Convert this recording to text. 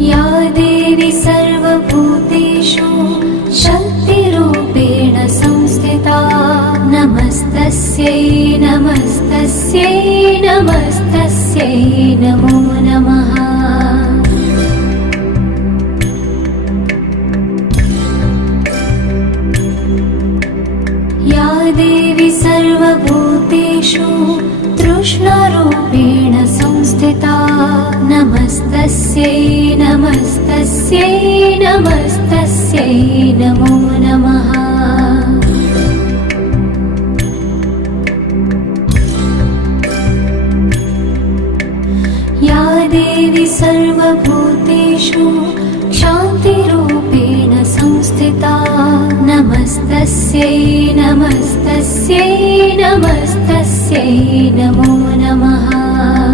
या देवी सर्वभूतेषु शक्तिरूपेण संस्थिता नमस्तस्यै नमस्तस्यै नमस्तस्यै नमो नमः। या देवी सर्वभूतेषु तृष्णारूपेण संस्थिता नमस्तस्यै नमस्तस्यै नमस्तस्यै नमो नमः। या देवी सर्वभूतेषु शान्तिरूपेण संस्थिता नमस्तस्यै नमस्तस्यै नमस्तस्यै नमो नमः।